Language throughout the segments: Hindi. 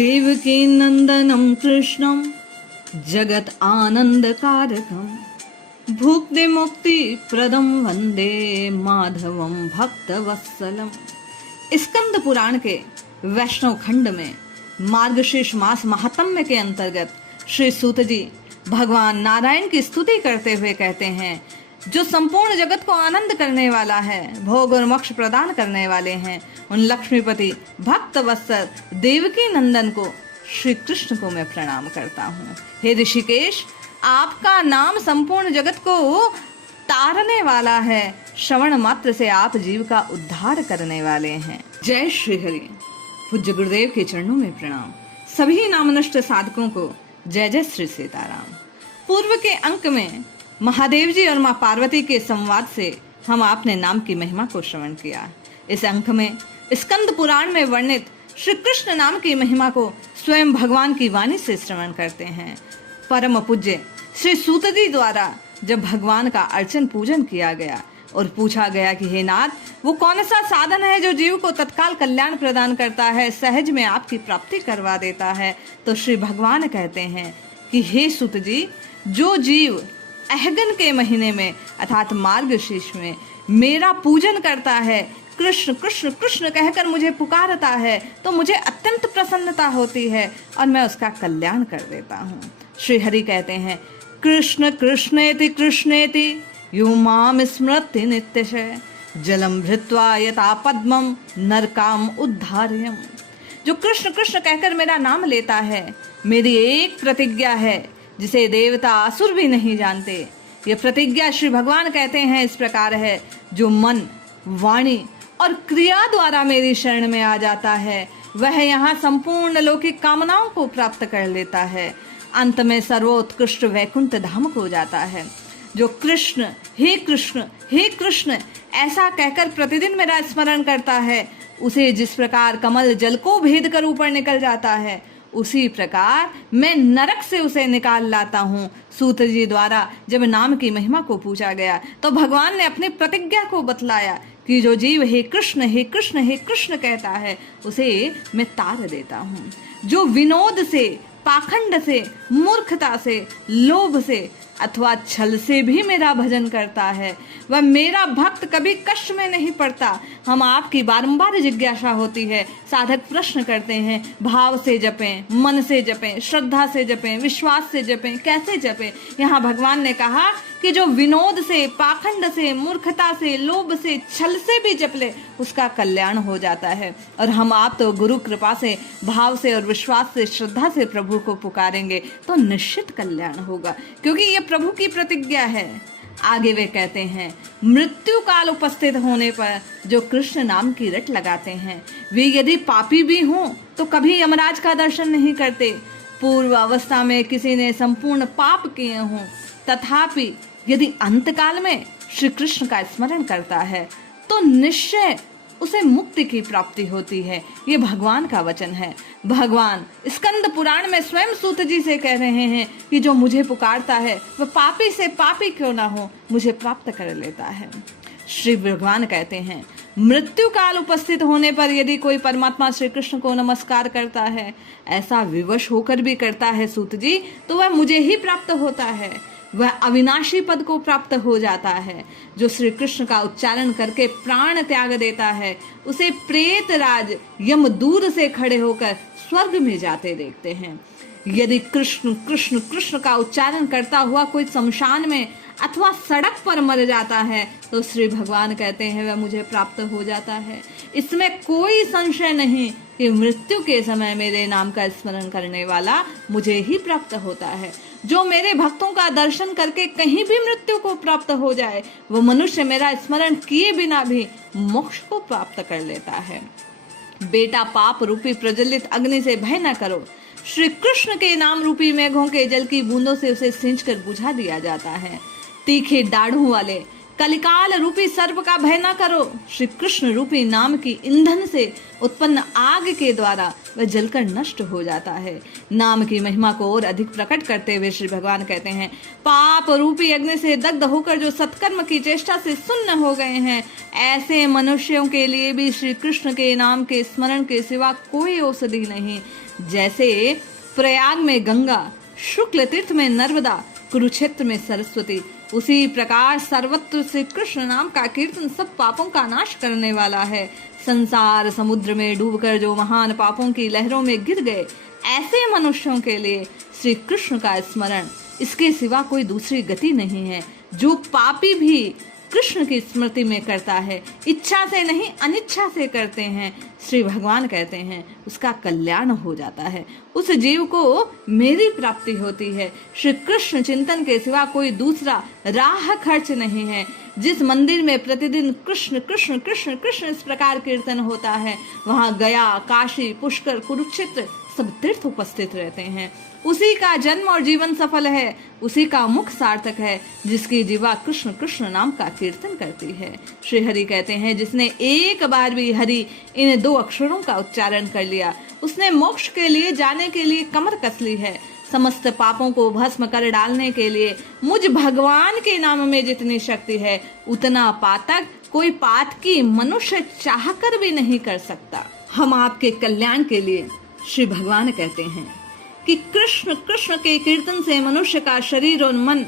देवकी नंदनं कृष्णं जगत आनंदकारकं भुक्ति मुक्ति प्रदम वंदे माधवम भक्तवत्सलम। स्कंद पुराण के वैष्णव खंड में मार्गशीर्ष मास महात्म्य के अंतर्गत श्री सूत जी भगवान नारायण की स्तुति करते हुए कहते हैं, जो संपूर्ण जगत को आनंद करने वाला है, भोग और मोक्ष प्रदान करने वाले हैं, उन लक्ष्मीपति भक्त वत्सल देवकी नंदन को श्री कृष्ण को मैं प्रणाम करता हूँ। हे ऋषिकेश, आपका नाम संपूर्ण जगत को तारने वाला है। श्रवण मात्र से आप जीव का उद्धार करने वाले हैं। जय श्री हरि। पूज्य गुरुदेव के चरणों में प्रणाम। सभी नामनष्ट साधकों को जय जय श्री सीताराम। पूर्व के अंक में महादेव जी और माँ पार्वती के संवाद से हम आपने नाम की महिमा को श्रवण किया। इस अंक में स्कंद पुराण में वर्णित श्री कृष्ण नाम की महिमा को स्वयं भगवान की वाणी से श्रवण करते हैं। परम पूज्य श्री सूत जी द्वारा जब भगवान का अर्चन पूजन किया गया और पूछा गया कि हे नाथ, वो कौन सा साधन है जो जीव को तत्काल कल्याण प्रदान करता है, सहज में आपकी प्राप्ति करवा देता है, तो श्री भगवान कहते हैं कि हे सूत जी, जो जीव अहगन के महीने में अर्थात मार्गशीर्ष में मेरा पूजन करता है, कृष्ण कृष्ण कृष्ण कहकर मुझे पुकारता है, तो मुझे अत्यंत प्रसन्नता होती है और मैं उसका कल्याण कर देता हूँ। श्री हरि कहते हैं, कृष्ण कृष्णेति कृष्णेति यो माम स्मृति नित्यशय जलम भृत्वा यथा पद्मम नरकाम उद्धार्यम। जो कृष्ण कृष्ण कहकर मेरा नाम लेता है, मेरी एक प्रतिज्ञा है जिसे देवता असुर भी नहीं जानते। ये प्रतिज्ञा श्री भगवान कहते हैं इस प्रकार है, जो मन वाणी और क्रिया द्वारा मेरी शरण में आ जाता है, वह यहाँ संपूर्ण लौकिक कामनाओं को प्राप्त कर लेता है, अंत में सर्वोत्कृष्ट वैकुंठ धाम को जाता है। जो कृष्ण हे कृष्ण ऐसा कहकर प्रतिदिन मेरा स्मरण करता है, उसे जिस प्रकार कमल जल को भेद कर ऊपर निकल जाता है, उसी प्रकार मैं नरक से उसे निकाल लाता हूँ। सूत जी द्वारा जब नाम की महिमा को पूछा गया तो भगवान ने अपनी प्रतिज्ञा को बतलाया कि जो जीव हे कृष्ण हे कृष्ण हे कृष्ण कहता है, उसे मैं तार देता हूँ। जो विनोद से, पाखंड से, मूर्खता से, लोभ से अथवा छल से भी मेरा भजन करता है, वह मेरा भक्त कभी कष्ट में नहीं पड़ता। हम आपकी बारंबार जिज्ञासा होती है, साधक प्रश्न करते हैं, भाव से जपें, मन से जपें, श्रद्धा से जपें, विश्वास से जपें, कैसे जपें? यहाँ भगवान ने कहा कि जो विनोद से, पाखंड से, मूर्खता से, लोभ से, छल से भी जप ले, उसका कल्याण हो जाता है। और हम आप तो गुरु कृपा से, भाव से और विश्वास से, श्रद्धा से प्रभु को पुकारेंगे तो निश्चित कल्याण होगा, क्योंकि ये प्रभु की प्रतिज्ञा है। आगे वे कहते हैं, मृत्यु काल उपस्थित होने पर जो कृष्ण नाम की रट लगाते हैं, वे यदि पापी भी हों तो कभी यमराज का दर्शन नहीं करते। पूर्व अवस्था में किसी ने संपूर्ण पाप किए हों, तथापि यदि अंतकाल में श्री कृष्ण का स्मरण करता है तो निश्चय उसे मुक्ति की प्राप्ति होती है। ये भगवान का वचन है। भगवान स्कंद पुराण में स्वयं सूत जी से कह रहे हैं कि जो मुझे पुकारता है वह पापी से पापी क्यों ना हो, मुझे प्राप्त कर लेता है। श्री भगवान कहते हैं, मृत्यु काल उपस्थित होने पर यदि कोई परमात्मा श्री कृष्ण को नमस्कार करता है, ऐसा विवश होकर भी करता है सूत जी, तो वह मुझे ही प्राप्त होता है, वह अविनाशी पद को प्राप्त हो जाता है। जो श्री कृष्ण का उच्चारण करके प्राण त्याग देता है, उसे प्रेत राज यम दूर से खड़े होकर स्वर्ग में जाते देखते हैं। यदि कृष्ण कृष्ण कृष्ण का उच्चारण करता हुआ कोई शमशान में अथवा सड़क पर मर जाता है, तो श्री भगवान कहते हैं वह मुझे प्राप्त हो जाता है। इसमें कोई संशय नहीं कि मृत्यु के समय मेरे नाम का स्मरण करने वाला मुझे ही प्राप्त होता है। जो मेरे भक्तों का दर्शन करके कहीं भी मृत्यु को प्राप्त हो जाए, वो मनुष्य मेरा स्मरण किए बिना भी मोक्ष को प्राप्त कर लेता है। बेटा, पाप रूपी प्रज्वलित अग्नि से भय न करो। श्री कृष्ण के नाम रूपी मेघों के जल की बूंदों से उसे सिंच कर बुझा दिया जाता है। तीखे दाढ़ों वाले कलिकाल रूपी सर्प का भय न करो। श्री कृष्ण रूपी नाम की ईंधन से उत्पन्न आग के द्वारा वह जलकर नष्ट हो जाता है। नाम की महिमा को और अधिक प्रकट करते हुए श्री भगवान कहते हैं, पाप रूपी अग्नि से दग्ध होकर जो सत्कर्म की चेष्टा से सुन्न हो गए हैं, ऐसे मनुष्यों के लिए भी श्री कृष्ण के नाम के स्मरण के सिवा कोई औषधि नहीं। जैसे प्रयाग में गंगा, शुक्ल तीर्थ में नर्मदा, कुरुक्षेत्र में सरस्वती, उसी प्रकार सर्वत्र श्री कृष्ण नाम का कीर्तन सब पापों का नाश करने वाला है। संसार समुद्र में डूबकर जो महान पापों की लहरों में गिर गए, ऐसे मनुष्यों के लिए श्री कृष्ण का स्मरण, इसके सिवा कोई दूसरी गति नहीं है। जो पापी भी कृष्ण की स्मृति में करता है, इच्छा से नहीं अनिच्छा से करते हैं, श्री भगवान कहते हैं उसका कल्याण हो जाता है, उस जीव को मेरी प्राप्ति होती है। श्री कृष्ण चिंतन के सिवा कोई दूसरा राह खर्च नहीं है। जिस मंदिर में प्रतिदिन कृष्ण कृष्ण कृष्ण कृष्ण इस प्रकार कीर्तन होता है, वहाँ गया, काशी, पुष्कर, कुरुक्षेत्र सब तीर्थ उपस्थित रहते हैं। उसी का जन्म और जीवन सफल है, उसी का मुख सार्थक है, जिसकी जीवा कृष्ण कृष्ण नाम का कीर्तन करती है। श्री हरि कहते हैं जिसने एक बार भी हरि इन 2 अक्षरों का उच्चारण कर लिया, उसने मोक्ष के लिए जाने के लिए कमर कस ली है। समस्त पापों को भस्म कर डालने के लिए मुझ भगवान के नाम में जितनी शक्ति है, उतना पातक कोई पातकी मनुष्य चाहकर भी नहीं कर सकता। हम आपके कल्याण के लिए श्री भगवान कहते हैं कि कृष्ण कृष्ण के कीर्तन से मनुष्य का शरीर और मन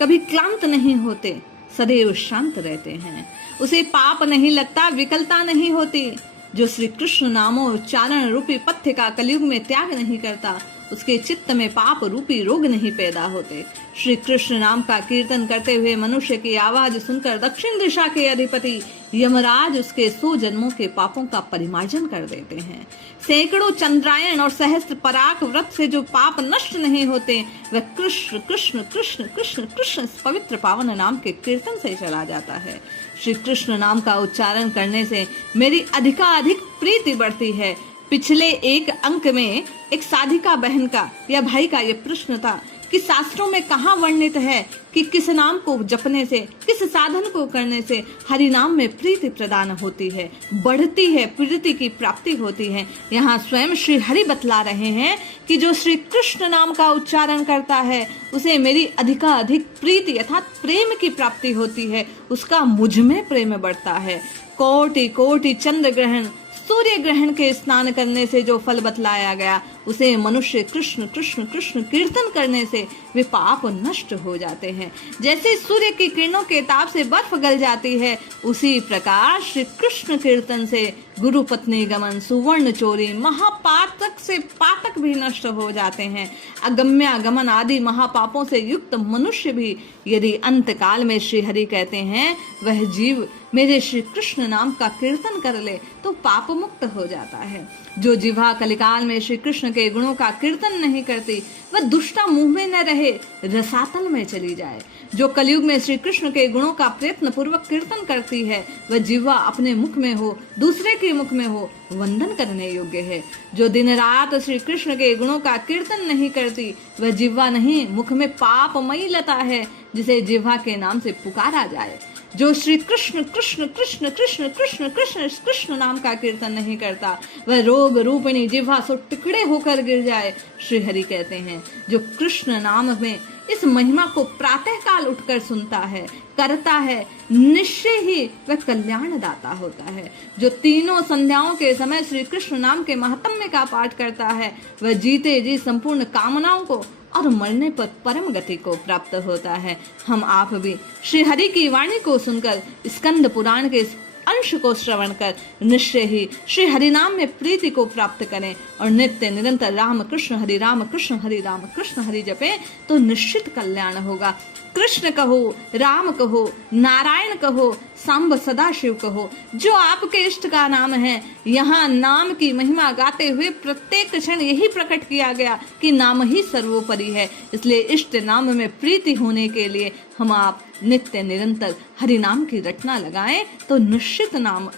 कभी क्लांत नहीं होते, सदैव शांत रहते हैं। उसे पाप नहीं लगता, विकलता नहीं होती। जो श्री कृष्ण नामोच्चारण रूपी पथ्य का कलयुग में त्याग नहीं करता, उसके चित्त में पाप रूपी रोग नहीं पैदा होते। श्री कृष्ण नाम का कीर्तन करते हुए मनुष्य की आवाज सुनकर दक्षिण दिशा के अधिपति यमराज उसके 100 जन्मों के पापों का परिमार्जन कर देते हैं। सैकड़ों चंद्रायन और सहस्त्र पराग व्रत से जो पाप नष्ट नहीं होते, वह कृष्ण कृष्ण कृष्ण कृष्ण कृष्ण इस पवित्र पावन नाम के कीर्तन से चला जाता है। श्री कृष्ण नाम का उच्चारण करने से मेरी अधिकाधिक प्रीति बढ़ती है। पिछले एक अंक में एक साधिका बहन का या भाई का यह प्रश्न था कि शास्त्रों में कहाँ वर्णित है कि किस नाम को जपने से, किस साधन को करने से हरि नाम में प्रीति प्रदान होती है, बढ़ती है, प्रीति की प्राप्ति होती है। यहाँ स्वयं श्री हरि बतला रहे हैं कि जो श्री कृष्ण नाम का उच्चारण करता है, उसे मेरी अधिकाधिक प्रीति अर्थात प्रेम की प्राप्ति होती है, उसका मुझ में प्रेम बढ़ता है। कोटि कोटि चंद्र ग्रहण, सूर्य ग्रहण के स्नान करने से जो फल बतलाया गया, उसे मनुष्य कृष्ण कृष्ण कृष्ण कीर्तन करने से वे पाप नष्ट हो जाते हैं। जैसे सूर्य की किरणों के ताप से बर्फ गल जाती है, उसी प्रकार श्री कृष्ण कीर्तन से गुरु पत्नी गमन, सुवर्ण चोरी, महापातक से पातक भी नष्ट हो जाते हैं। अगम्यागमन आदि महापापों से युक्त मनुष्य भी यदि अंत काल में श्री हरि कहते हैं वह जीव मेरे श्री कृष्ण नाम का कीर्तन कर ले तो पाप मुक्त हो जाता है। जो जिह्वा कलिकाल में श्री कृष्ण के गुणों का कीर्तन नहीं करती, वह दुष्टा मुंह में न रहे, रसातल में चली जाए। जो कलयुग में श्री कृष्ण के गुणों का प्रयत्न पूर्वक कीर्तन करती है, वह जिह्वा अपने मुख में हो, दूसरे के मुख में हो, वंदन करने योग्य है। जो दिन रात श्री कृष्ण के गुणों का कीर्तन नहीं करती, वह जिह्वा नहीं, मुख में पापमयी लता है, जिसे जिह्वा के नाम से पुकारा जाए। जो श्री कृष्ण कृष्ण कृष्ण कृष्ण कृष्ण कृष्ण कृष्ण नाम का कीर्तन नहीं करता, वह रोग रूपिणी जिह्वा सो टुकड़े होकर गिर जाए। श्री हरि कहते हैं जो कृष्ण नाम में इस महिमा को प्रातः काल उठकर सुनता है, करता है, निश्चय ही वह कल्याण दाता होता है। जो तीनों संध्याओं के समय श्री कृष्ण नाम के महात्म्य का पाठ करता है, वह जीते जी संपूर्ण कामनाओं को और मरने पर परम गति को प्राप्त होता है। हम आप भी श्री हरि की वाणी को सुनकर स्कंद पुराण के अंश को श्रवण कर निश्चय ही श्री हरि नाम में प्रीति को प्राप्त करें और नित्य निरंतर राम कृष्ण हरि राम कृष्ण हरि राम कृष्ण हरि जपें तो निश्चित कल्याण होगा। कृष्ण कहो, राम कहो, नारायण कहो, सांब सदाशिव कहो, जो आपके इष्ट का नाम है। यहाँ नाम की महिमा गाते हुए प्रत्येक क्षण यही प्रकट किया गया कि नाम ही सर्वोपरि है। इसलिए इष्ट नाम में प्रीति होने के लिए हम आप नित्य निरंतर हरि नाम की रटना लगाएं तो निश्चित नाम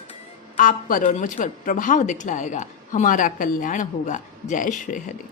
आप पर और मुझ पर प्रभाव दिखलाएगा, हमारा कल्याण होगा। जय श्री हरि।